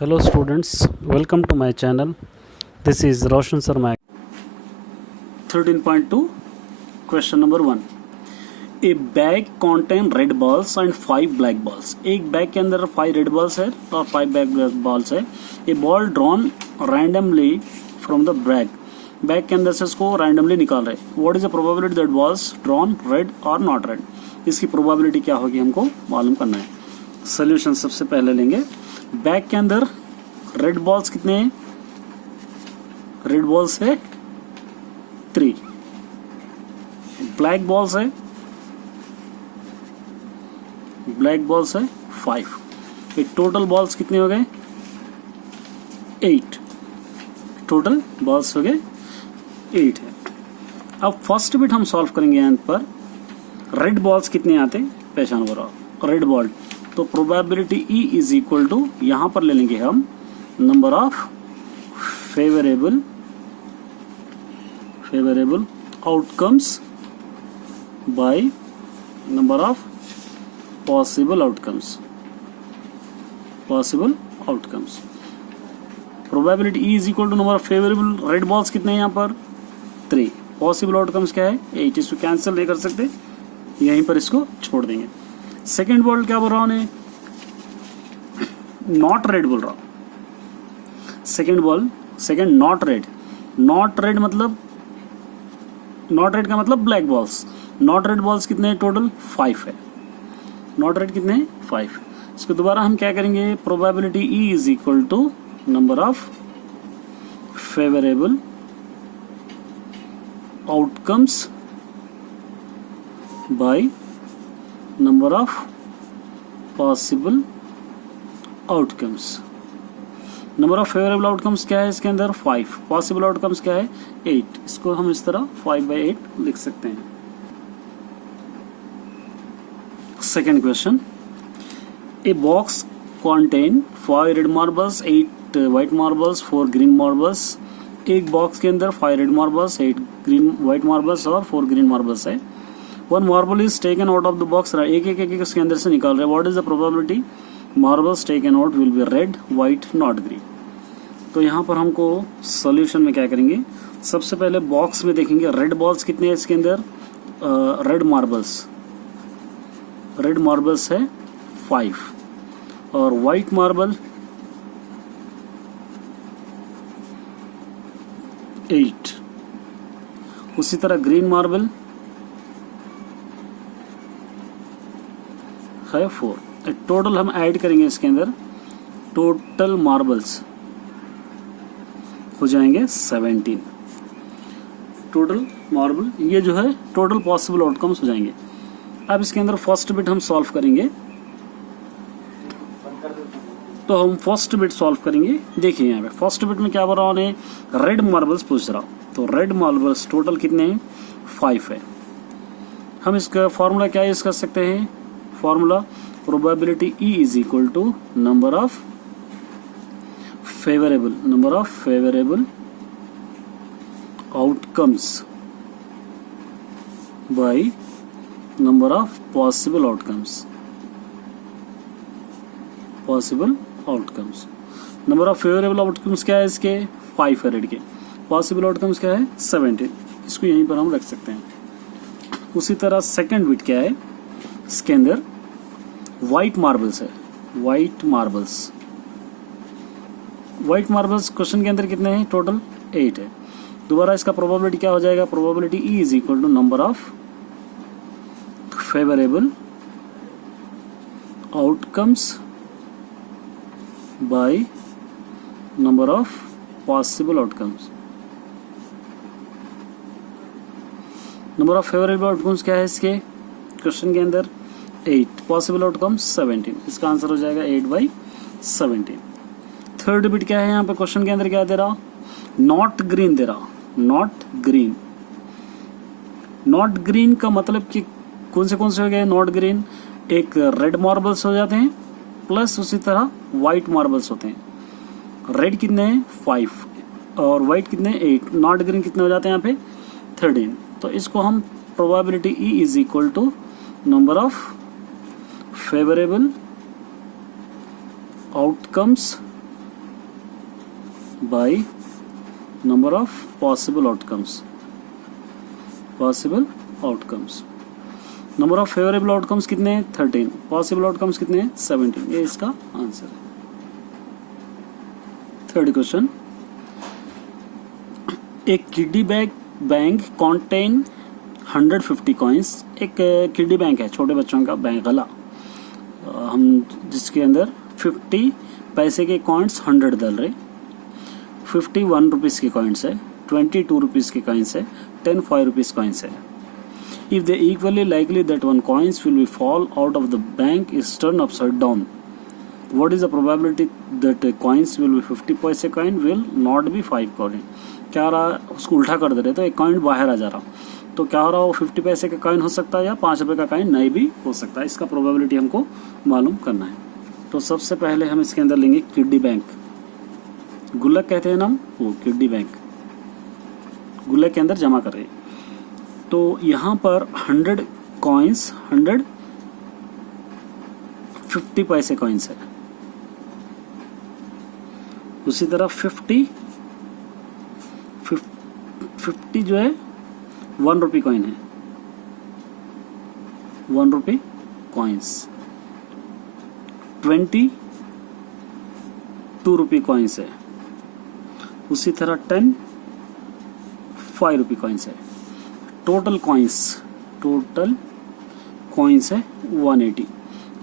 Hello students, welcome to my channel. This is Roshan Sharma. 13.2 Question number 1. A bag contain red balls and 5 black balls. एक bag के अंदर 5 red balls है और 5 black balls है. A ball drawn randomly from the bag के अंदर से इसको रैंडमली निकाल रहे. What is the probability that balls drawn red और नॉट रेड. इसकी प्रोबेबिलिटी क्या होगी हमको मालूम करना है. सोल्यूशन सबसे पहले लेंगे. बैग के अंदर रेड बॉल्स कितने हैं. रेड बॉल्स है 3. ब्लैक बॉल्स है 5. एक टोटल बॉल्स कितने हो गए 8. टोटल बॉल्स हो गए 8 है. अब फर्स्ट बिट हम सॉल्व करेंगे यहाँ पर. रेड बॉल्स कितने आते पहचान करो. रेड बॉल तो probability E is equal to यहां पर ले लेंगे हम number of favourable outcomes by number of possible outcomes. Probability E is equal to number of favourable. Red balls कितने हैं यहाँ पर 3. पॉसिबल आउटकम्स क्या है 8. इसको कैंसिल नहीं कर सकते, यहीं पर इसको छोड़ देंगे. सेकेंड बॉल क्या बोल रहा हूं नॉट रेड बोल रहा हूं. सेकेंड नॉट रेड मतलब नॉट रेड का मतलब black balls. Not red balls कितने टोटल 5 है. नॉट रेड कितने 5. इसको दोबारा हम क्या करेंगे. Probability E is equal to number of favourable outcomes by number of possible outcomes. Number of favourable outcomes क्या है इसके अंदर 5. पॉसिबल आउटकम्स क्या है 8. इसको हम इस तरह 5/8 लिख सकते हैं. Second question. ए box contain 5 red marbles 8 white marbles 4 green marbles. एक बॉक्स के अंदर 5 red marbles 8 green white marbles और 4 ग्रीन मार्बल्स है. One marble is taken out of the box. एक उसके अंदर से निकाल रहे हैं. What is the probability marbles taken out will be red white not green. तो यहाँ पर हमको सॉल्यूशन में क्या करेंगे. सबसे पहले बॉक्स में देखेंगे रेड बॉल्स कितने हैं इसके अंदर. रेड मार्बल्स है 5 और व्हाइट मार्बल 8. उसी तरह ग्रीन मार्बल है 4. टोटल हम ऐड करेंगे इसके अंदर. टोटल मार्बल्स हो जाएंगे 17. टोटल मार्बल ये जो है टोटल पॉसिबल आउटकम्स हो जाएंगे. अब इसके अंदर फर्स्ट बिट हम सॉल्व करेंगे. तो हम फर्स्ट बिट सॉल्व करेंगे. देखिए यहाँ पे फर्स्ट बिट में क्या बोल रहा हूँ रेड मार्बल्स पूछ रहा हूँ. तो रेड मार्बल्स टोटल कितने हैं 5 है. हम इसका फॉर्मूला क्या यूज कर सकते हैं. Formula probability E is equal to number of favourable outcomes by number of possible outcomes. Number of favourable outcomes क्या है इसके 5 है रेड के. पॉसिबल आउटकम्स क्या है 17. इसको यहीं पर हम रख सकते हैं. उसी तरह सेकंड बिट क्या है इसके अंदर व्हाइट मार्बल्स है. व्हाइट मार्बल्स क्वेश्चन के अंदर कितने हैं टोटल 8 है. दोबारा इसका प्रोबेबिलिटी क्या हो जाएगा. Probability E is equal to number of favourable outcomes by number of possible outcomes. Number of favourable outcomes क्या है इसके क्वेश्चन के अंदर 8. Possible outcomes 17. इसका आंसर हो जाएगा 8/17. थर्ड बिट क्या है यहाँ पे क्वेश्चन के अंदर क्या दे रहा नॉट ग्रीन दे रहा. नॉट ग्रीन का मतलब कि कौन से हो गए नॉट ग्रीन. एक रेड मार्बल्स हो जाते हैं प्लस उसी तरह व्हाइट मार्बल्स होते हैं. रेड कितने हैं 5 और व्हाइट कितने 8. नॉट ग्रीन कितने हो जाते हैं यहाँ पे 13. तो इसको हम probability E is equal to number of favourable outcomes by number of possible outcomes, possible outcomes. Number of favourable outcomes कितने हैं 13, पॉसिबल आउटकम्स कितने हैं 17, ये इसका आंसर है। थर्ड क्वेश्चन, एक किड्डी बैंक कॉन्टेन 150 कॉइन्स। एक किड्डी बैंक है, छोटे बच्चों का बैंक गला, हम जिसके अंदर 50 पैसे के कॉइन्स 100 डाल रहे, 51 रुपीज़ के कॉइन्स है, 22 रुपीज़ के कॉइन्स है, 10 5 रुपीज़ कॉइन्स है। If they equally likely that one coins will be fall out of the bank is turned upside down, what is the probability that a coins will be 50 पैसे coin will not be 5 coin? क्या हो रहा, उसको उल्टा कर दे रहे तो एक कॉइन बाहर आ जा रहा, तो क्या हो रहा, वो 50 पैसे का कॉइन हो सकता है या 5 रुपये का कॉइन नहीं भी हो सकता है। इसका प्रोबेबिलिटी हमको मालूम करना है। तो सबसे पहले हम इसके अंदर लेंगे किड्डी बैंक, गुल्लक कहते हैं ना वो, किड्डी बैंक गुल्लक के अंदर जमा कर रहे हैं। तो यहाँ पर 100 कॉइन्स, 100 50 पैसे कॉइन्स है, उसी तरह 50 जो है 1 रुपी कॉइन है, 1 रुपी कॉइन्स, 22 रुपी कॉइन्स है, उसी तरह 10 5 रुपी कॉइन्स है। टोटल कॉइन्स है 180।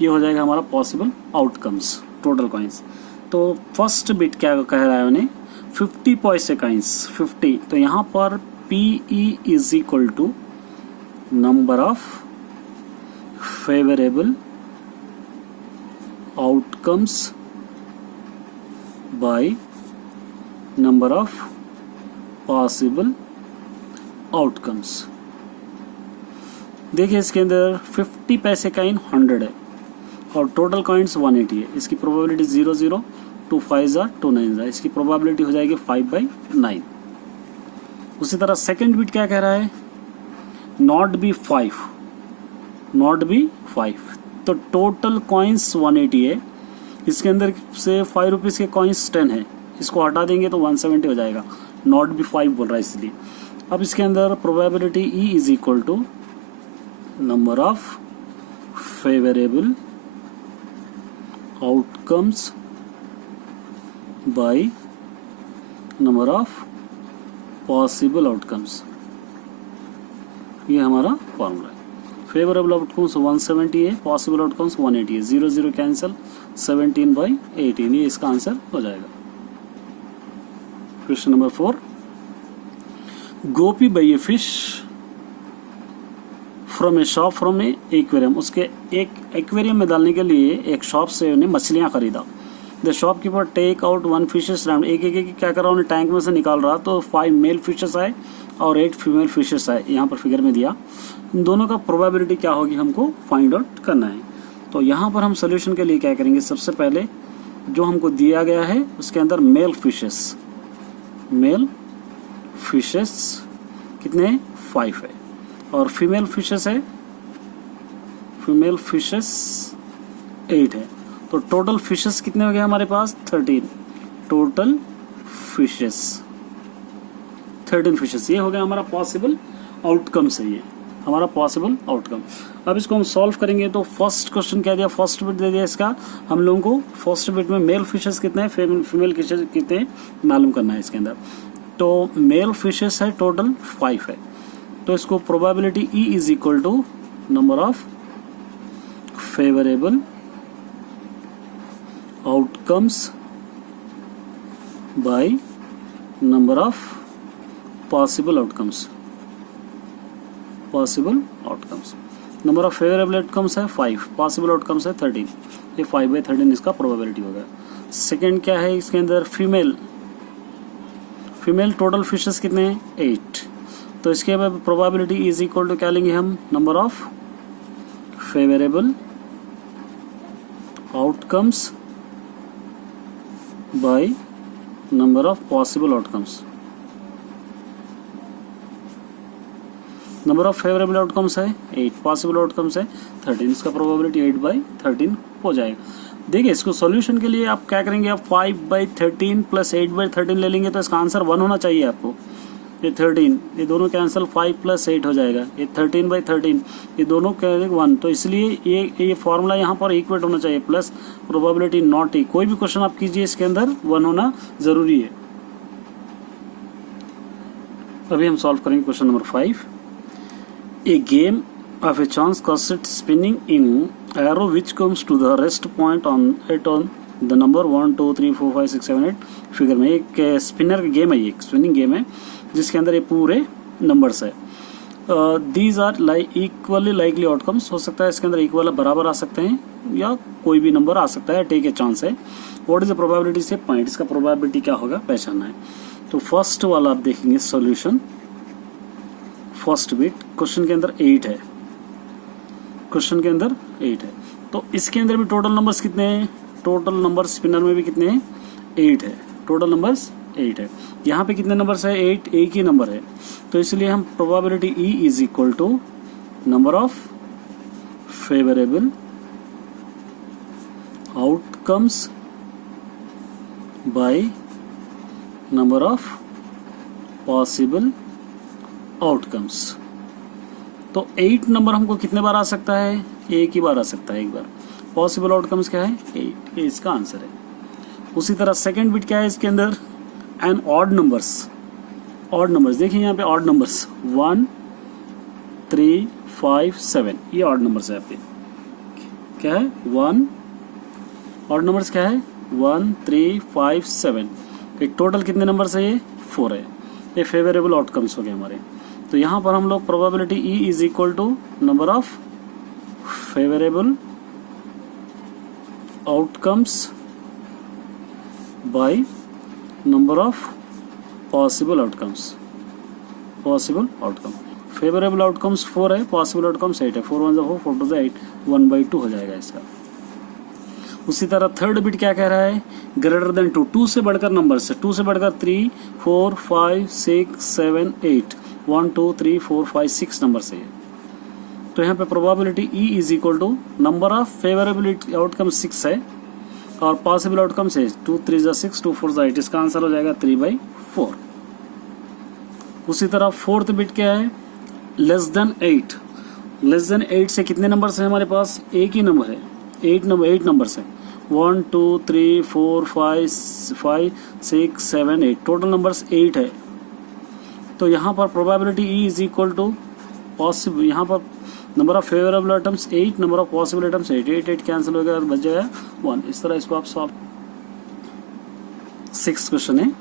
ये हो जाएगा हमारा पॉसिबल आउटकम्स, टोटल कॉइन्स। तो फर्स्ट बिट क्या कह रहा है उन्हें 50 पैसे कॉइन्स 50, तो यहाँ पर PE is equal to number of favourable outcomes by number of possible outcomes. देखिए इसके अंदर 50 पैसे कॉइन 100 है और टोटल कॉइन्स 180 है। इसकी प्रोबेबिलिटी 0 0 2 5 2 9, इसकी प्रोबेबिलिटी हो जाएगी 5/9। उसी तरह सेकंड बिट क्या कह रहा है, नॉट बी 5, तो टोटल कॉइन्स 180 है, इसके अंदर से 5 रुपीज़ के कॉइन्स 10 है, इसको हटा देंगे तो 170 हो जाएगा, नॉट बी 5 बोल रहा है इसलिए। अब इसके अंदर probability E is equal to number of favourable outcomes by number of possible outcomes. ये हमारा फॉर्मूला है। फेवरेबल आउटकम्स 170 है, पॉसिबल आउटकम्स 180 है, 0 0 कैंसिल, 17/18, ये इसका आंसर हो जाएगा। Question number 4, Gopi by a fish from A shop from A aquarium. उसके एक एक्वेरियम में डालने के लिए एक शॉप से उन्हें मछलियाँ खरीदा। The shopkeeper take out 1 fishes random, एक क्या कर रहा उन्हें टैंक में से निकाल रहा, तो 5 मेल फिशेस आए और 8 फीमेल फिशेस आए, यहाँ पर फिगर में दिया। इन दोनों का प्रोबेबिलिटी क्या होगी हमको फाइंड आउट करना है। तो यहाँ पर हम सोल्यूशन के लिए क्या करेंगे, सबसे पहले जो हमको दिया गया है उसके अंदर मेल फिशेस कितने 5 है और फीमेल फिशेस 8 है, तो टोटल फिशेस कितने हो गए हमारे पास 13, टोटल फिशेस 13 फिशेस। ये हो गया हमारा पॉसिबल आउटकम है, ये हमारा पॉसिबल आउटकम। अब इसको हम सॉल्व करेंगे तो फर्स्ट क्वेश्चन क्या दिया, फर्स्ट बिट दे दिया इसका, हम लोगों को फर्स्ट बिट में मेल फिशेस कितने हैं, फीमेल फिशेस कितने हैं मालूम करना है इसके अंदर। तो मेल फिशेस है टोटल 5 है, तो इसको probability E is equal to number of favourable outcomes by number of possible outcomes. Number of favourable outcomes है 5, पॉसिबल आउटकम्स है 13, ये 5/13 इसका प्रोबेबिलिटी होगा। सेकेंड क्या है इसके अंदर, फीमेल टोटल फिशेस कितने हैं 8, तो इसके बाद प्रोबेबिलिटी इज इक्वल टू क्या लेंगे हम, number of favourable outcomes by number of possible outcomes. Number of favourable outcomes है 8, पॉसिबल आउटकम्स है 13, इसका प्रोबेबिलिटी 8/13 हो जाएगा। देखिए इसको सॉल्यूशन के लिए आप क्या करेंगे, आप 5/13 प्लस 8/13 ले लेंगे तो इसका आंसर 1 होना चाहिए आपको। ये 13, ये दोनों कैंसिल, 5 + 8 हो जाएगा, ये 13/13, ये दोनों कैंसिल 1, तो इसलिए ये फॉर्मूला यहाँ पर इक्वेट होना चाहिए, प्लस प्रोबेबिलिटी नॉट। कोई भी क्वेश्चन आप कीजिए इसके अंदर 1 होना जरूरी है। अभी हम सॉल्व करेंगे question number 5। A game of a chance cassette spinning in arrow which comes to the rest point on the number 1 2 3 4 5 6 7 8 figure में। एक स्पिनर का गेम है, ये एक स्पिनिंग गेम है जिसके अंदर ये पूरे नंबर्स है। These are equally likely outcomes, हो सकता है इसके अंदर इक्वल बराबर आ सकते हैं या कोई भी नंबर आ सकता है, टेक ए चांस है। व्हाट इज द प्रोबेबिलिटी से पॉइंट, इसका प्रोबेबिलिटी क्या होगा पहचानना है। तो फर्स्ट वाला आप देखेंगे सॉल्यूशन, फर्स्ट बिट क्वेश्चन के अंदर 8 है, क्वेश्चन के अंदर 8 है, तो इसके अंदर भी टोटल नंबर्स कितने हैं, टोटल नंबर स्पिनर में भी कितने हैं 8 है, टोटल नंबर्स 8 है। यहाँ पे कितने नंबर्स है 8, एक ही नंबर है, तो इसलिए हम probability E is equal to number of favourable outcomes by number of possible outcomes. तो 8 नंबर हमको कितने बार आ सकता है, एक ही बार आ सकता है, एक बार। पॉसिबल आउटकम्स क्या है 8, ये इसका आंसर है। उसी तरह सेकंड बिट क्या है इसके अंदर, and odd numbers, odd numbers देखिए यहाँ पे ऑड नंबर्स 1 3 5 7, ये ऑड नंबर्स है। आपके क्या है 1, ऑड नंबर्स क्या है 1 3 5 7, टोटल कितने नंबर्स है ये 4 है। ये फेवरेबल आउटकम्स हो गए हमारे। तो यहाँ पर हम लोग probability E is equal to number of favourable outcomes by number of possible outcomes, possible outcome. Favourable outcomes 4 है, पॉसिबल आउटकम्स 8 है, 4 1 4 4 2 8, 1/2 हो जाएगा इसका। उसी तरह थर्ड बिट क्या कह रहा है, ग्रेटर देन 2, 2 से बढ़कर नंबर से, 2 से बढ़कर 3 4 5 6 7 8, 1 2 3 4 5 6 नंबर से। तो यहाँ पे probability E is equal to number of favourability outcome 6 है और पॉसिबल आउटकम है 2 3 6 2 4 8, इसका आंसर हो जाएगा 3/4। उसी तरह फोर्थ बिट क्या है, लेस देन 8, लेस देन 8 से कितने नंबर है हमारे पास, एक ही नंबर है, 8 नंबर है, 1 2 3 4 5 6 7 8, टोटल नंबर्स 8 है। तो यहाँ पर probability E is equal to possible, यहाँ पर number of favourable items 8, number of possible items 8, 8 8 cancel हो गया, बच जाएगा 1। इस तरह इसको आप सॉल्व। 6th क्वेश्चन है,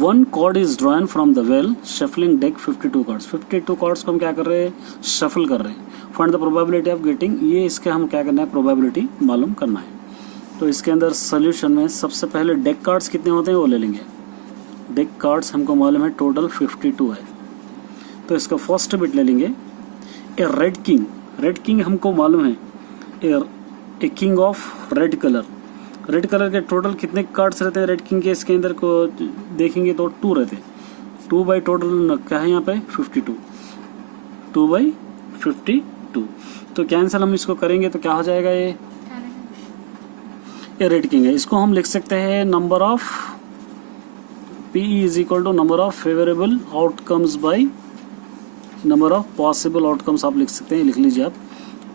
1 card is drawn from the well shuffling deck 52 cards. 52 cards को हम क्या कर रहे हैं, शफल कर रहे हैं। Find the probability of getting, ये इसके हम क्या करना है, प्रोबेबिलिटी मालूम करना है। तो इसके अंदर सोल्यूशन में सबसे पहले डेक कार्ड्स कितने होते हैं वो ले लेंगे। डेक कार्ड्स हमको मालूम है टोटल 52 है, तो इसका फर्स्ट बिट ले लेंगे। ए रेड किंग, रेड किंग हमको मालूम है a king of red colour, red colour के टोटल कितने कार्ड्स रहते हैं रेड किंग के, इसके अंदर को देखेंगे तो 2 रहते हैं। 2 बाई टोटल क्या है यहाँ पे 52, 2/52। तो कैंसिल हम इसको करेंगे तो क्या हो जाएगा, ये रेड किंग है। इसको हम लिख सकते हैं number of PE is equal to number of favourable outcomes by number of possible outcomes, आप लिख सकते हैं, लिख लीजिए आप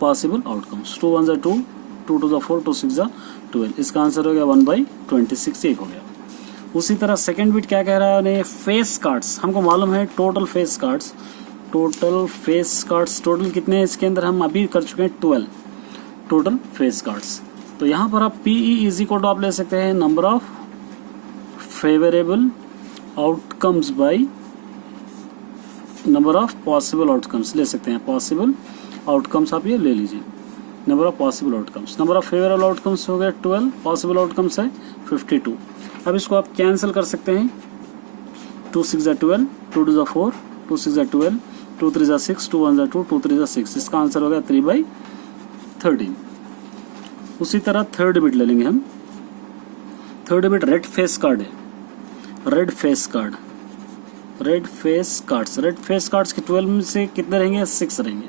पॉसिबल आउटकम्स। 2 1 2, 2 2 4, 2 6 12, इसका आंसर हो गया 1/26, एक हो गया। उसी तरह सेकंड बिट क्या कह रहा है, फेस कार्ड्स हमको मालूम है total face cards, total face cards total कितने हैं इसके अंदर, हम अभी कर चुके हैं 12 टोटल फेस कार्ड्स। तो यहाँ पर आप PE इज इक्वल टू आप ले सकते हैं number of favourable outcomes by number of possible outcomes ले सकते हैं। पॉसिबल आउटकम्स आप ये ले लीजिए, number of possible outcomes. Number of favourable outcomes हो गया 12, पॉसिबल आउटकम्स है 52। अब इसको आप कैंसिल कर सकते हैं, 2 6 12, 2 2 4, 2 6 12, 2 3 6, 2 1 2, 2 3 6, इसका आंसर हो गया 3/13। उसी तरह थर्ड बिट ले लेंगे हम। Third bit red face card है, red face card, red face cards, red face cards के 12 में से कितने रहेंगे? 6 रहेंगे।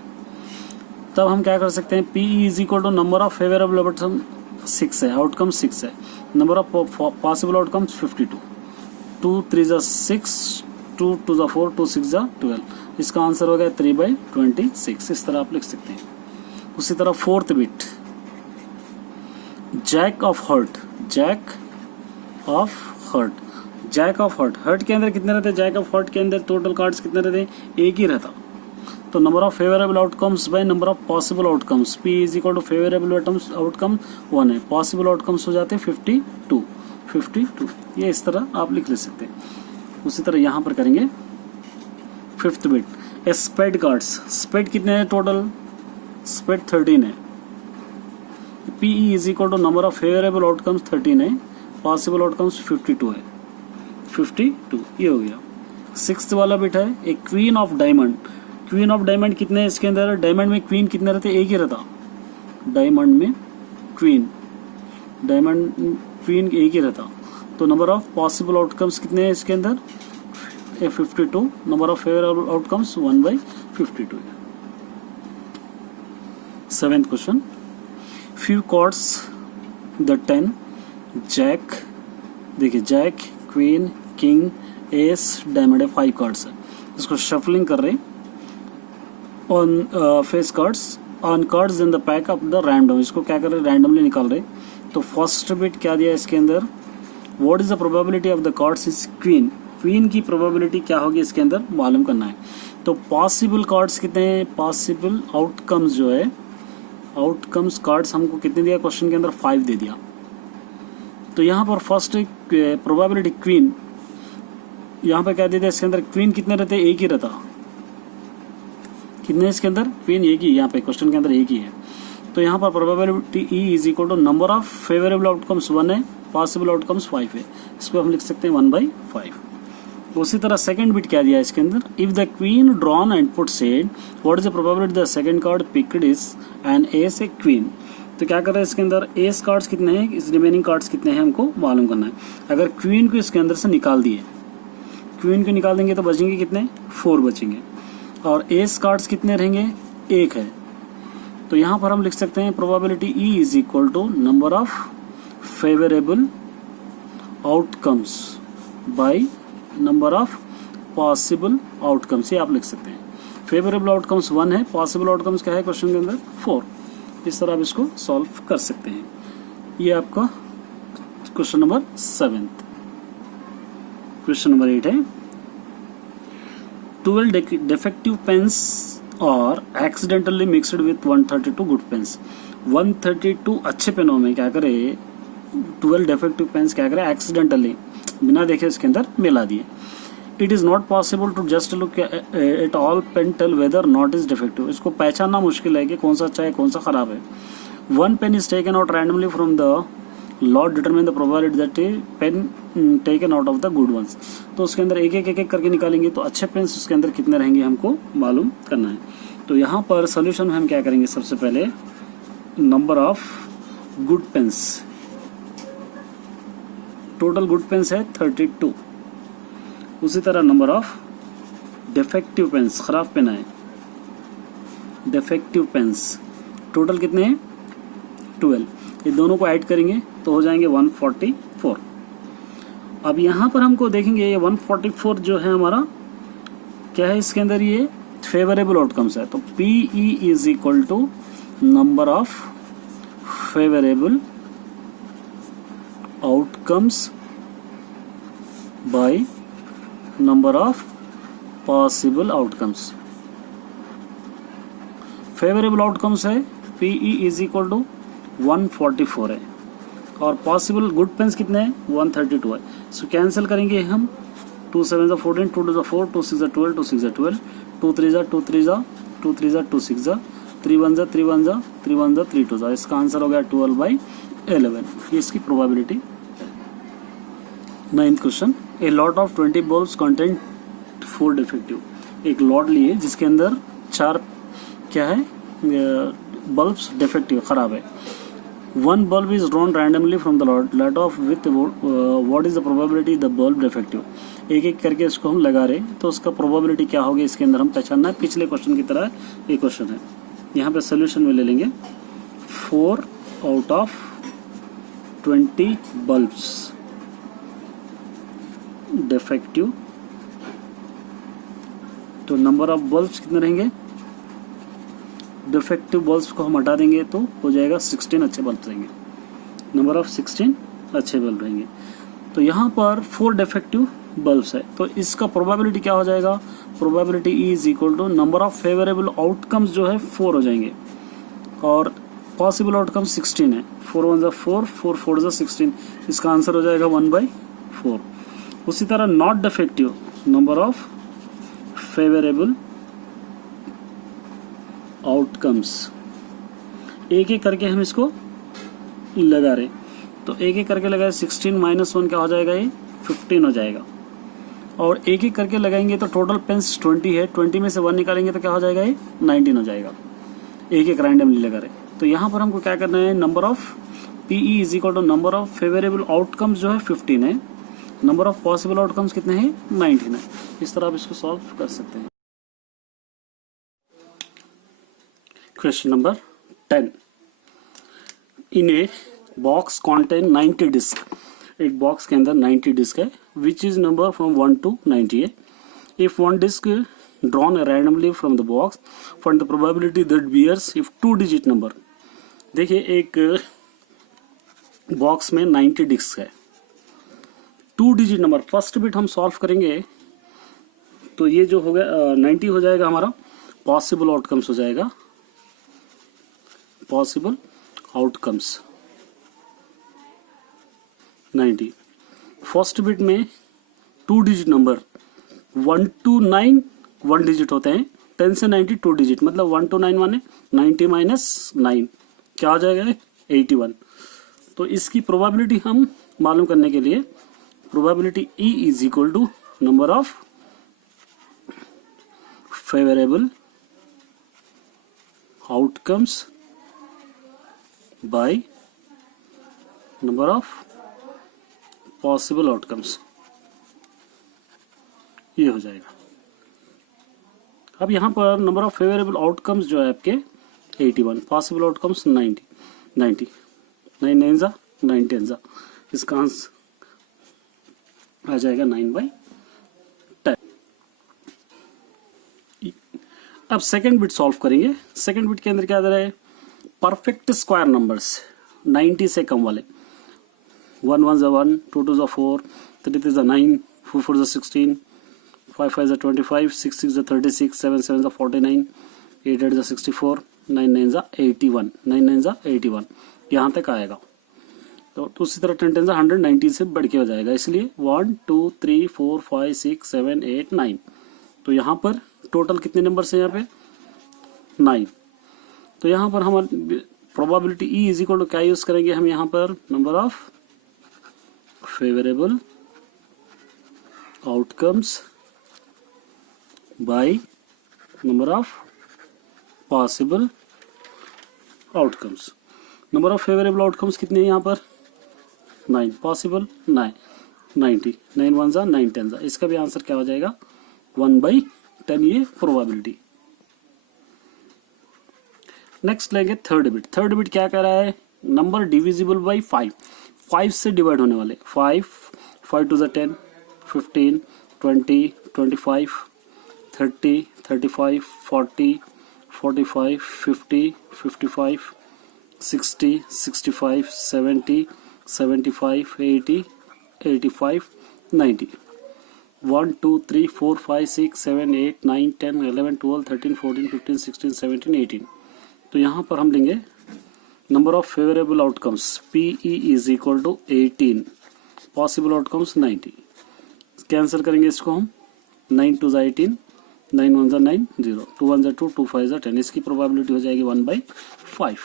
तब हम क्या कर सकते हैं? P E is equal to number of favourable outcome 6 है, आउटकम 6 है, नंबर ऑफ पॉसिबल आउटकम्स 52, 2 3 जा 6, 2 2 जा 4, 2 6 जा 12, इसका आंसर हो गया 3/26। इस तरह आप लिख सकते हैं। उसी तरह fourth bit, jack of heart, jack of heart, jack of heart, heart के अंदर कितने रहते हैं? जैक ऑफ हर्ट के अंदर टोटल कार्ड्स कितने रहते हैं? एक ही रहता। तो number of favourable outcomes by number of possible outcomes, P is equal to favourable outcome 1 है, पॉसिबल आउटकम्स हो जाते हैं 52। ये इस तरह आप लिख ले सकते हैं। उसी तरह यहाँ पर करेंगे fifth bit, spade cards, spade कितने हैं टोटल? स्पेड 13 है, P E is equal to number of favourable outcomes 13 है, पॉसिबल आउटकम्स 52 है, 52 ये हो गया। सिक्स्थ वाला बिट है एक queen of diamond, queen of diamond कितने हैं इसके अंदर? डायमंड में क्वीन कितने रहते? एक ही रहता, डायमंड में क्वीन, डायमंड क्वीन एक ही रहता। तो नंबर ऑफ पॉसिबल आउटकम्स कितने हैं इसके अंदर? 52, नंबर ऑफ फेवरेबल आउटकम्स 1/52 है। Seventh question, few cards the 10 jack, देखिए jack, queen, king, ace, diamond है, 5 कार्ड्स है। इसको शफलिंग कर रहे on face cards on cards in the pack of the random, इसको क्या कर रहे? रैंडमली निकाल रहे। तो फर्स्ट बिट क्या दिया इसके अंदर? What is the probability of the cards is queen, queen की प्रोबेबिलिटी क्या होगी इसके अंदर मालूम करना है। तो पॉसिबल कार्ड्स कितने हैं? पॉसिबल आउटकम्स जो है, आउटकम्स कार्ड्स हमको कितने दिया क्वेश्चन के अंदर? 5 दे दिया। तो यहाँ पर फर्स्ट प्रोबेबिलिटी क्वीन, यहाँ पर क्या दे दिया इसके अंदर? क्वीन कितने रहते? एक ही रहता। कितने इसके अंदर? क्वीन एक ही, यहाँ पे क्वेश्चन के अंदर एक ही है। तो यहाँ पर probability E is equal to number of favourable outcomes 1 है, पॉसिबल आउटकम्स 5 है, इसको हम लिख सकते हैं 1/5। उसी तरह सेकंड बिट क्या दिया इसके अंदर? If the queen drawn and put said what is the probability the second card picked is an S A queen. तो क्या कर रहा है इसके अंदर? एस कार्ड्स कितने हैं, इस रिमेनिंग कार्ड्स कितने हैं हमको मालूम करना है। अगर क्वीन को इसके अंदर से निकाल दिए, क्वीन को निकाल देंगे तो बचेंगे कितने? 4 बचेंगे। और एस कार्ड्स कितने रहेंगे? 1 है। तो यहाँ पर हम लिख सकते हैं probability E is equal to number of favourable outcomes by number of possible outcomes, ये आप लिख सकते हैं। फेवरेबल आउटकम्स 1 है, पॉसिबल आउटकम्स क्या है क्वेश्चन के अंदर? 4। इस तरह आप इसको सॉल्व कर सकते हैं। ये आपका क्वेश्चन नंबर 7। क्वेश्चन नंबर 8 है 12 defective pens और accidentally mixed with 132 good pens। 132 अच्छे पेनों में क्या करे? 12 defective pens क्या करे? एक्सीडेंटली बिना देखे इसके अंदर मिला दिए। It is not possible to just look at all pen tell whether not is defective, इसको पहचानना मुश्किल है कि कौन सा अच्छा है कौन सा खराब है। 1 pen is taken out randomly from the lot determine the probability that a pen taken out of the good ones। तो उसके अंदर एक एक करके निकालेंगे तो अच्छे पेन्स उसके अंदर कितने रहेंगे हमको मालूम करना है। तो यहाँ पर सोल्यूशन में हम क्या करेंगे? सबसे पहले number of good pens, total good pens है 32। उसी तरह नंबर ऑफ डिफेक्टिव पेन्स, खराब पेन है, डिफेक्टिव पेन्स टोटल कितने हैं? 12। ये दोनों को ऐड करेंगे तो हो जाएंगे 144। अब यहाँ पर हमको देखेंगे ये 144 जो है हमारा क्या है इसके अंदर? ये फेवरेबल आउटकम्स है। तो P E is equal to number of favourable outcomes by number of possible outcomes. Favourable outcomes है P E is equal to 144 है और पॉसिबल गुड पेन्स कितने हैं? 132 है। सो कैंसिल करेंगे हम, 2 7 जा 14, 2 2 जा 4, 2 6 जा 12, 2 6 जा 12, 2 3 जा 2 3 जा 2 3 जा 2 6 जा 3 1 जा 3 1 जा 3 1 जा 3 2 जा। इसका आंसर हो गया 12/11। ये इसकी प्रोबेबिलिटी है। 9th question, a lot of 20 bulbs content 4 defective. एक लॉट लिए जिसके अंदर 4 क्या है बल्ब्स डिफेक्टिव, खराब है। One bulb is drawn randomly from the light of with what is the probability the bulb defective. एक एक करके इसको हम लगा रहे हैं तो उसका प्रोबेबिलिटी क्या होगी इसके अंदर हम पहचानना है। पिछले क्वेश्चन की तरह ये क्वेश्चन है। यहाँ पे सोल्यूशन में ले लेंगे 4 आउट ऑफ 20 बल्ब्स डिफेक्टिव, तो नंबर ऑफ बल्ब्स कितने रहेंगे, डिफेक्टिव बल्ब्स को हम हटा देंगे तो हो जाएगा 16 अच्छे बल्ब रहेंगे। नंबर ऑफ 16 अच्छे बल्ब रहेंगे। तो यहाँ पर 4 डिफेक्टिव बल्ब्स है तो इसका प्रोबेबिलिटी क्या हो जाएगा, probability is equal to number of favourable outcomes जो है 4 हो जाएंगे और पॉसिबल आउटकम 16 है। 4 1 4, 4 4 16, इसका आंसर हो जाएगा 1/4। उसी तरह not defective number of favourable outcomes, एक एक करके हम इसको लगा रहे तो एक एक करके लगाए 16 - 1 क्या हो जाएगा, ये 15 हो जाएगा। और एक एक करके लगाएंगे तो टोटल पेंस 20 है, 20 में से 1 निकालेंगे तो क्या हो जाएगा, ये 19 हो जाएगा। एक एक रैंडमली लगा रहे तो यहाँ पर हमको क्या करना है, number of PE is equal to number of favourable outcomes जो है 15 है, नंबर ऑफ पॉसिबल आउटकम्स कितने हैं, 19 है। इस तरह आप इसको सॉल्व कर सकते हैं। Question number 10, in a box contain 90 disc, एक बॉक्स के अंदर 90 डिस्क है which is number from 1 to 90 है। If one disc drawn randomly from the box find the probability that bears if 2 digit number. देखिए एक बॉक्स में 90 disc है, 2 digit number, first bit हम सॉल्व करेंगे तो ये जो हो गया 90 हो जाएगा हमारा पॉसिबल आउटकम्स हो जाएगा, पॉसिबल आउटकम्स 90। फर्स्ट बिट में 2 डिजिट नंबर 1 to 9 1 डिजिट होते हैं, 10 से 90 2 डिजिट, मतलब 1 to 9 माने 90 - 9 क्या हो जाएगा, 81। तो इसकी प्रोबेबिलिटी हम मालूम करने के लिए probability E is equal to number of favourable outcomes by number of possible outcomes, ये हो जाएगा। अब यहाँ पर नंबर ऑफ फेवरेबल आउटकम्स जो है आपके 81, पॉसिबल आउटकम्स 90, 9 9 जा 9 10 जा, इसका आंसर आ जाएगा 9/10। अब सेकंड बिट सॉल्व करेंगे। सेकंड बिट के अंदर क्या दे रहा है, परफेक्ट स्क्वायर नंबर्स 90 से कम वाले, 1 1 1, 2 2 4, 3 3 9, 4 4 16, 5 5 25, 6 6 36, 7 7 49, 8 8 64, 9 9 81, 9 9 81, यहाँ तक आएगा। तो उसी तरह 10 10 190 से बढ़ के हो जाएगा, इसलिए 1 2 3 4 5 6 7 8 9। तो यहाँ पर टोटल कितने नंबर है, यहाँ पे 9। तो यहाँ पर हमारी probability E is equal to क्या यूज करेंगे हम, यहाँ पर number of favourable outcomes by number of possible outcomes. Number of favourable outcomes कितने हैं यहाँ पर, 9, पॉसिबल 9, 90, 9 1 जा 9 10 जा, इसका भी आंसर क्या हो जाएगा 1/10, ये प्रोबेबिलिटी। नेक्स्ट लेंगे थर्ड बिट। थर्ड बिट क्या कह रहा है, नंबर डिविजिबल बाय 5, 5 से डिवाइड होने वाले, 5 5 2 10, 15 20 25 30 35 40 45 50 55 60 65 70 75 80 85 90, 1 2 3 4 5 6 7 8 9 10 11 12 13 14 15 16 17 18। तो यहाँ पर हम लेंगे number of favourable outcomes PE is equal to 18, possible outcomes 90। Cancel करेंगे इसको हम, 9 2 18, 9 1 9 0, 2 1 2, 2 5 10, इसकी प्रोबेबिलिटी हो जाएगी 1/5।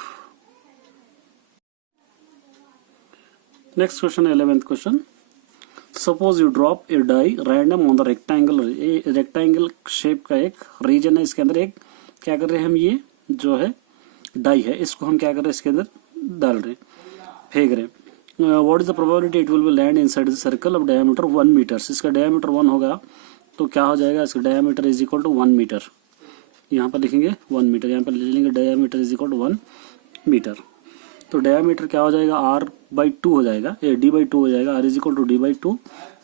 Next question 11th question, suppose you drop a die random on the rectangle, rectangle shape का एक रीजन है, इसके अंदर एक क्या कर रहे हैं हम, ये जो है डाई है इसको हम क्या कर रहे हैं इसके अंदर डाल रहे हैं। फेंक रहे हैं, what is the probability it will be land inside the circle of diameter 1 metre. इसका डायमीटर 1 होगा तो क्या हो जाएगा, इसका diameter is equal to 1 metre. यहाँ पर लिखेंगे 1 मीटर, यहाँ पर ले लेंगे diameter is equal to 1 metre. तो डायमीटर क्या हो जाएगा, r/2 हो जाएगा, ये d/2 हो जाएगा, r is equal to d/2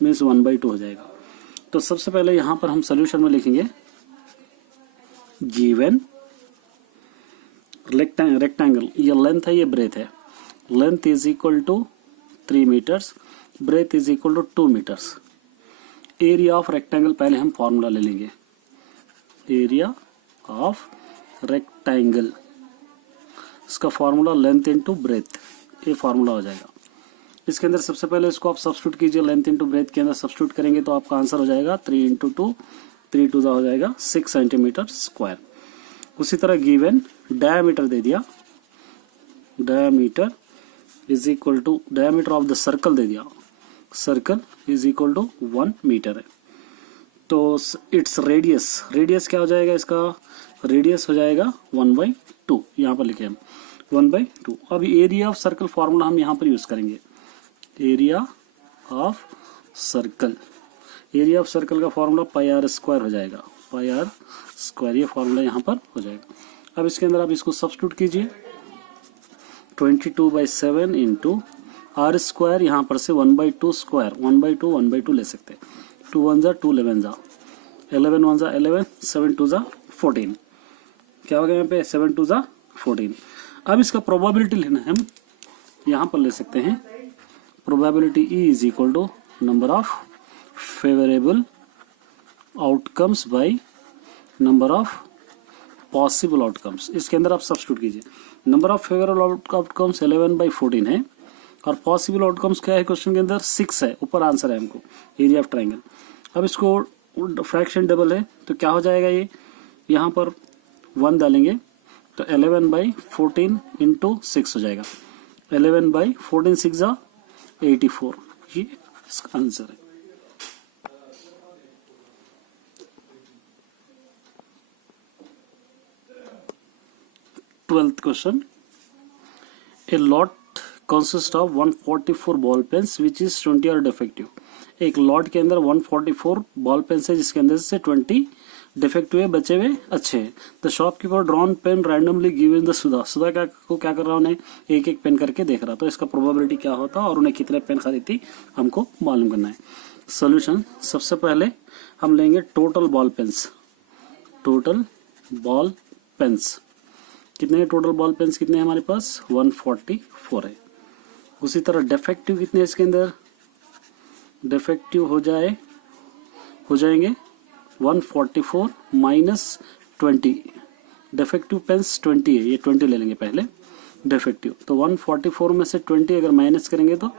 means 1/2 हो जाएगा। तो सबसे पहले यहाँ पर हम सोल्यूशन में लिखेंगे गिवन रेक्टेंगल, ये लेंथ है, ये ब्रेथ है, length is equal to 3 metres, breadth is equal to 2 metres. Area of rectangle पहले हम फॉर्मूला ले लेंगे, एरिया ऑफ रेक्टेंगल, इसका फॉर्मूला लेंथ इनटू ब्रेथ, ये फॉर्मूला हो जाएगा। इसके अंदर सबसे पहले इसको आप सब्स्टिट्यूट कीजिए, लेंथ इनटू ब्रेथ के अंदर सब्स्टिट्यूट करेंगे तो आपका आंसर हो जाएगा 3 × 2, 3 2 हो जाएगा 6 सेंटीमीटर स्क्वायर। उसी तरह गिवन डायमीटर दे दिया, diameter is equal to diameter of the circle दे दिया, circle is equal to 1 metre है। तो इट्स रेडियस, रेडियस क्या हो जाएगा, इसका रेडियस हो जाएगा 1/2, यहाँ पर लिखे हम 1/2। अब एरिया ऑफ सर्कल फॉर्मूला हम यहाँ पर यूज करेंगे, area of circle, area of circle का फॉर्मूला πr² हो जाएगा, πr², ये फॉर्मूला यहाँ पर हो जाएगा। अब इसके अंदर आप इसको सब्स्टिट्यूट कीजिए, 22/7 इंटू r², यहाँ पर से 1/2 स्क्वायर, 1/2 ले सकते हैं, 2 1 = 2, 11 = 11 1 = 11, 7 2 = 14, क्या हो गया यहाँ पे 7 2 = 14। अब इसका प्रोबेबिलिटी लेना है हम यहाँ पर ले सकते हैं, probability E is equal to number of favourable outcomes by number of possible outcomes. इसके अंदर आप सब्स्टिट्यूट कीजिए, नंबर ऑफ फेवरेबल आउटकम्स 11/14 है और पॉसिबल आउटकम्स क्या है क्वेश्चन के अंदर 6 है, ऊपर आंसर है हमको एरिया ऑफ ट्रायंगल। अब इसको फ्रैक्शन डबल है तो क्या हो जाएगा, ये यहाँ पर 1 डालेंगे तो 11/14 इंटू 6 हो जाएगा, 11/14 6 = 84, ये इसका आंसर है। Twelfth question, a lot consist of 144 ball pens which is 20 are defective. एक लॉट के अंदर 144 बॉल पेन्स है जिसके अंदर से 20 डिफेक्टिव है, बचे हुए अच्छे हैं। The shopkeeper drawn pen randomly given the Sudha, Sudha क्या कर रहा है, उन्हें एक एक पेन करके देख रहा, तो इसका प्रोबेबिलिटी क्या होता और उन्हें कितने पेन खरीदी हमको मालूम करना है। सोल्यूशन, सबसे पहले हम लेंगे total ball pens, total ball pens कितने, टोटल बॉल पेन्स कितने हैं हमारे पास 144 है। उसी तरह डिफेक्टिव कितने हैं इसके अंदर, डिफेक्टिव हो जाएंगे 144 माइनस 20, डिफेक्टिव पेन्स 20 है, ये 20 ले लेंगे पहले डिफेक्टिव, तो 144 में से 20 अगर माइनस करेंगे तो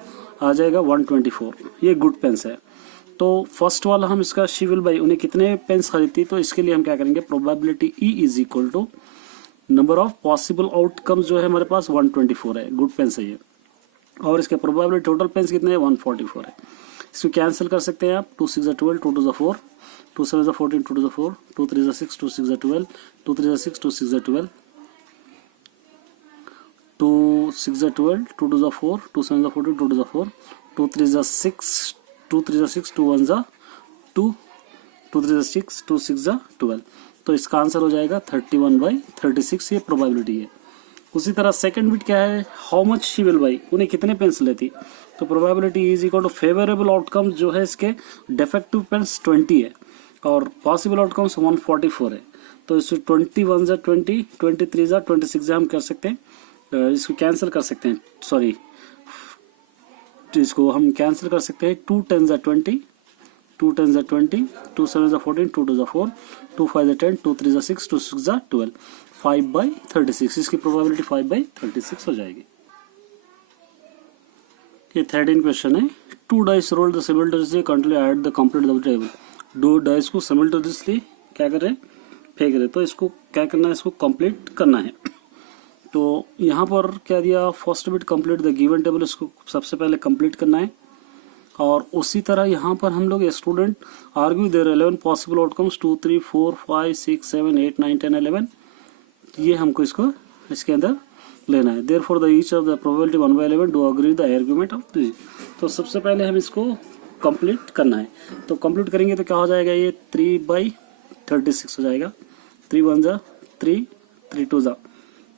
आ जाएगा 124, ये गुड पेन्स है। तो फर्स्ट वाला हम इसका शिविल बाई उन्हें कितने पेन्स खरीदती, तो इसके लिए हम क्या करेंगे, probability E is equal to number of possible outcomes जो है हमारे पास 124 है, गुड पेन्स है ये, और इसके प्रोबेबिलिटी टोटल पेन्स कितने हैं 144 है। इसको कैंसिल कर सकते हैं आप, 2 6 = 12, 2 2 = 4, 2 7 = 14, 2 2 = 4, 2 3 = 6, 2 6 = 12, 2 3 = 6, 2 6 = 12, 2 6 = 12, 2 2 = 4, 2 7 = 14, 2 2 = 4, 2 3 = 6, 2 3 = 6, 2 1 = 2, 2 3 = 6, 2 6 = 12, तो इसका आंसर हो जाएगा 31/36, ये प्रोबेबिलिटी है। उसी तरह सेकंड बिट क्या है, how much she will buy, उन्हें कितने पेन्स लेती, तो probability is equal to favourable outcomes जो है इसके डिफेक्टिव पेन्स 20 है और पॉसिबल आउटकम्स 144 है, तो इसको 21 = 20, 23 = 26 हम कर सकते हैं, इसको कैंसिल कर सकते हैं, सॉरी इसको हम कैंसिल कर सकते हैं, 2 10 = 20, 2 10 = 20, 2 7 = 14, 2 2 = 4, 2 5 = 10, 2 3 = 6, 2 6 = 12, 5/36, इसकी प्रोबेबिलिटी 5/36 हो जाएगी। ये 13 क्वेश्चन है, 2 dice roll the simultaneously continue add the complete the table. 2 dice को सिमिलटेनियसली क्या कर रहे हैं, फेंक रहे, तो इसको क्या करना है, इसको कंप्लीट करना है। तो यहाँ पर क्या दिया, first bit complete the given table, इसको सबसे पहले कंप्लीट करना है। और उसी तरह यहाँ पर हम लोग student argue there 11 possible outcomes 2 3 4 5 6 7 8 9 10 11, ये हमको इसको इसके अंदर लेना है। Therefore the each of the probability 1/11 do agree the argument of this. तो सबसे पहले हम इसको कंप्लीट करना है। तो कंप्लीट करेंगे तो क्या हो जाएगा, ये 3/36 हो जाएगा। 3 1 जा 3, 3 2 जा,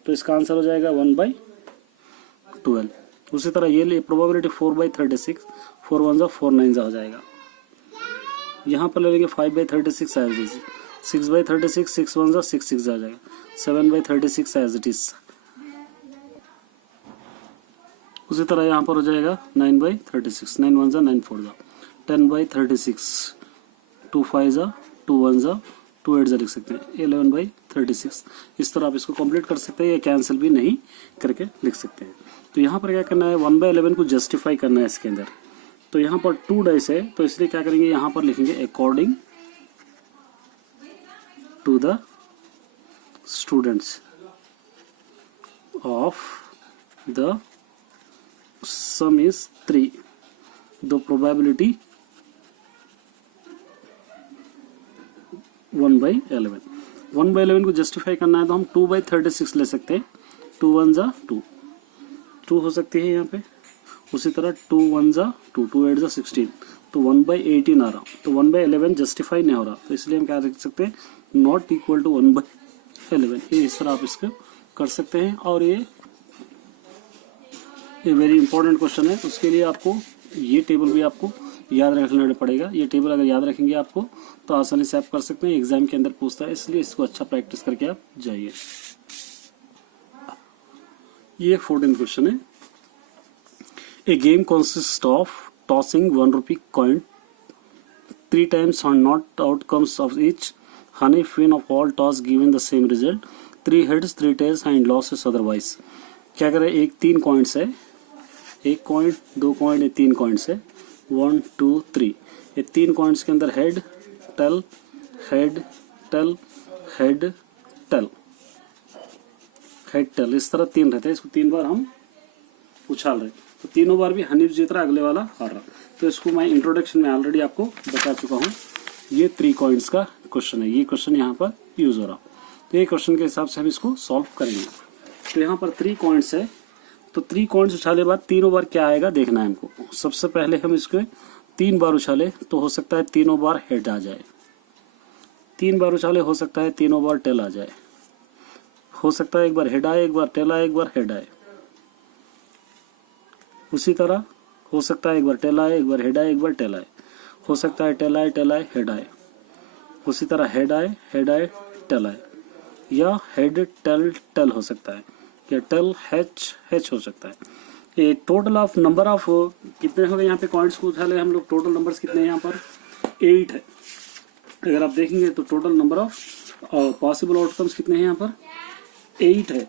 तो इसका आंसर हो जाएगा 1/12। उसी तरह ये ले प्रोबेबिलिटी 4/36, 4 1 जा 4 9 जा हो जाएगा। यहाँ पर ले लेंगे 5/36 एज इट इज, 6/36, 6 1 जा 6 6 जा जाएगा, 7/36 एज इट इज। उसी तरह यहाँ पर हो जाएगा 9/36, 9 1 जा 9 4 जा, 10/36, 2 5 जा 2 1 जा 2 8 जा लिख सकते हैं, 11/36। इस तरह आप इसको कंप्लीट कर सकते हैं या कैंसिल भी नहीं करके लिख सकते हैं। तो यहाँ पर क्या करना है, 1/11 को जस्टिफाई करना है इसके अंदर। तो यहाँ पर 2 डाइस है, तो इसलिए क्या करेंगे, यहाँ पर लिखेंगे according to the students of the sum is 3, the probability 1/11। 1/11 को जस्टिफाई करना है तो हम 2/36 ले सकते हैं। 2 1 जा 2, 2 हो सकती है यहाँ पे। उसी तरह 2 1 जा 2, 2 8 जा 16, तो 1/18 आ रहा। तो 1/11 जस्टिफाई नहीं हो रहा, तो इसलिए हम क्या लिख सकते हैं, नॉट इक्वल टू 1/11। ये इस तरह आप इसको कर सकते हैं। और ये वेरी इंपॉर्टेंट क्वेश्चन है, उसके लिए आपको ये टेबल भी आपको याद रखना पड़ेगा। ये टेबल अगर याद रखेंगे आपको तो आसानी से आप कर सकते हैं, एग्जाम के अंदर पूछता है, इसलिए इसको अच्छा प्रैक्टिस करके आप जाइए। ये 14th क्वेश्चन है। A game consist of tossing 1 rupee coin 3 times on not outcomes of each. Honey win of all toss given the same result. 3 heads 3 tails and losses otherwise. क्या करें, एक 3 कॉइन्स है, 1 coin 2 coin, ये 3 coins है, 1 2 3। ये 3 coins के अंदर head tail head tail head tail head tail, इस तरह 3 रहते हैं। इसको 3 बार हम उछाल रहे, तो तीनों बार भी हनीफ जीत रहा, अगले वाला हार रहा। तो इसको मैं इंट्रोडक्शन में ऑलरेडी आपको बता चुका हूँ। ये 3 कॉइन्स का क्वेश्चन है, ये क्वेश्चन यहाँ पर यूज हो रहा। तो ये क्वेश्चन के हिसाब से हम इसको सॉल्व करेंगे। तो यहाँ पर 3 कॉइन्स है, तो 3 कॉइन्स उछाले बाद तीनों बार क्या आएगा देखना है हमको। सबसे पहले हम इसको 3 बार उछाले तो हो सकता है तीनों बार हेड आ जाए, 3 बार उछाले हो सकता है तीनों बार टेल आ जाए, हो सकता है एक बार हेड आए, एक बार टेल आए, एक बार हेड आए। उसी तरह हो सकता है एक बार टेल आए, एक बार हेड आए, एक बार टेल आए, हो सकता है टेल आए हेड आए। उसी तरह हेड आए टेल आए, या हेड टेल टेल हो सकता है, या टेल हैच हो सकता है। ये टोटल ऑफ नंबर ऑफ कितने हो गए यहाँ पे कॉइन्स को उछाले हम लोग, टोटल नंबर्स कितने हैं यहाँ पर 8 है। अगर आप देखेंगे तो total number of possible outcomes कितने हैं यहाँ पर 8 है।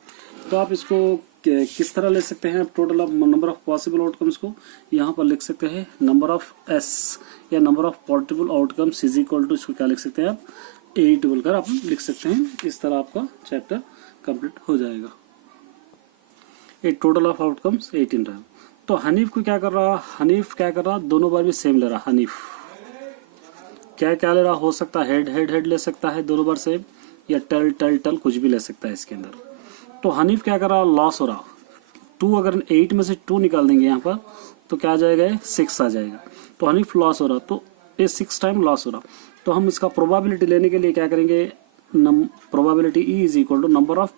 तो आप इसको किस तरह ले सकते हैं, total of number of possible outcomes को यहाँ पर लिख सकते हैं नंबर ऑफ एस या number of possible outcomes is equal to, इसको क्या लिख सकते हैं आप 8 बोलकर आप लिख सकते हैं। इस तरह आपका चैप्टर कंप्लीट हो जाएगा। ये टोटल ऑफ आउटकम्स 18 रहा। तो हनीफ को क्या कर रहा, हनीफ क्या कर रहा, दोनों बार भी सेम ले रहा। हनीफ क्या क्या ले रहा, हो सकता है हेड ले सकता है दोनों बार सेम, या टेल टेल टेल कुछ भी ले सकता है इसके अंदर। तो हनीफ क्या कर रहा, लॉस हो रहा। 2 अगर 8 में से 2 निकाल देंगे यहाँ पर तो क्या आ जाएगा, 6 आ जाएगा। तो हनीफ लॉस हो रहा, तो ये 6 टाइम लॉस हो रहा। तो हम इसका प्रोबेबिलिटी लेने के लिए क्या करेंगे, probability E is equal to number of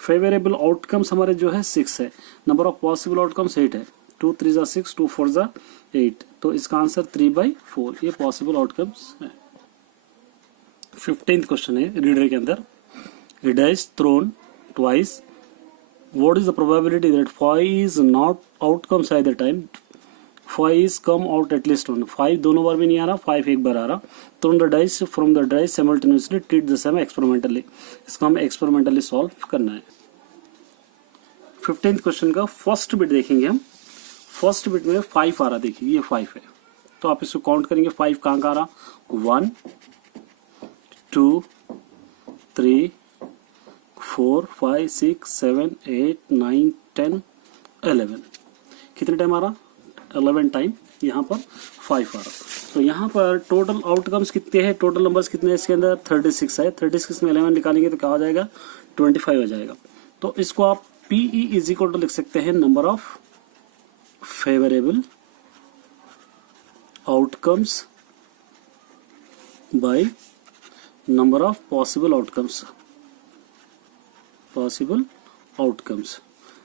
favourable outcomes हमारे जो है 6 है, नंबर ऑफ पॉसिबल आउटकम्स 8 है। 2 3 जा 6, 2 4 जा 8, तो इसका आंसर 3/4 ये पॉसिबल आउटकम्स है। 15th क्वेश्चन है रीडर के अंदर, a dice thrown twice, what is the probability that 5 is not outcomes at the time, 5 is come out at least one, 5 दोनों बार भी नहीं आ रहा, 5 एक बार आ रहा। thrown the dice from the dice simultaneously, treat the same experimentally, इसको हम experimentally solve करना है। 15th क्वेश्चन का फर्स्ट बिट देखेंगे हम। फर्स्ट बिट में 5 आ रहा, देखिए ये 5 है, तो आप इसको काउंट करेंगे 5 कहाँ का आ रहा, 1 2 3 4 5 6 7 8 9 10 11, कितने टाइम आ रहा, 11 टाइम यहाँ पर 5 आ रहा। तो यहाँ पर टोटल आउटकम्स कितने हैं, टोटल नंबर्स कितने हैं इसके अंदर 36 है। 36 में 11 निकालेंगे तो क्या हो जाएगा 25 हो जाएगा। तो इसको आप PE इज इक्वल टू लिख सकते हैं number of favourable outcomes by number of possible outcomes.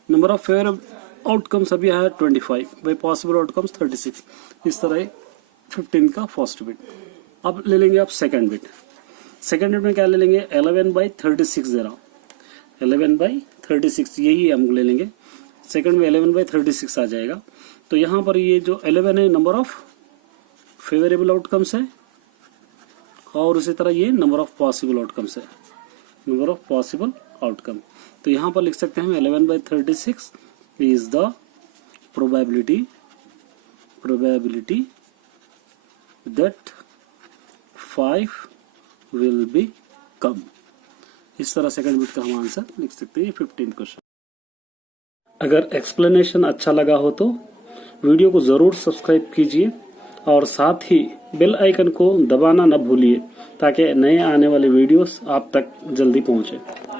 Number of favourable outcomes अभी है 25 बाय पॉसिबल आउटकम्स 36. इस तरह 15 का फर्स्ट बिट. अब ले लेंगे आप सेकंड बिट. सेकंड बिट में क्या ले लेंगे 11/36 जरा 11/36 यही हम ले लेंगे. सेकंड में 11/36 आ जाएगा. तो यहाँ पर ये जो 11 है नंबर ऑफ फेवरेबल आउटकम्स है और उसी तरह ये नंबर ऑफ पॉसिबल आउटकम्स है. Number of possible outcome. तो यहाँ पर लिख सकते हैं हम 11/36 is the probability that 5 will be come. इस तरह सेकंड बिट का हम आंसर लिख सकते हैं. 15 क्वेश्चन. अगर एक्सप्लेनेशन अच्छा लगा हो तो वीडियो को जरूर सब्सक्राइब कीजिए और साथ ही बेल आइकन को दबाना न भूलिए ताकि नए आने वाले वीडियोस आप तक जल्दी पहुंचे.